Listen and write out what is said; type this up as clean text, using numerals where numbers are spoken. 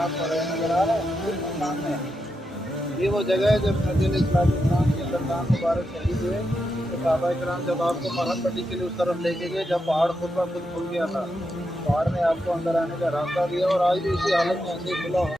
आप पढ़े नजर आ रहा है बिल्कुल सामने। ये वो जगह है जब नबी इस्लाम के दरमियान मुबारक शहीद हुए, तो सहाबा किराम जब आपको मरहम पट्टी के लिए उस तरफ लेके गए, जब पहाड़ खुद ब खुद खुल गया था, पहाड़ ने आपको अंदर आने का रास्ता दिया और आज भी उसी हालत में ऐसे ही खुला हुआ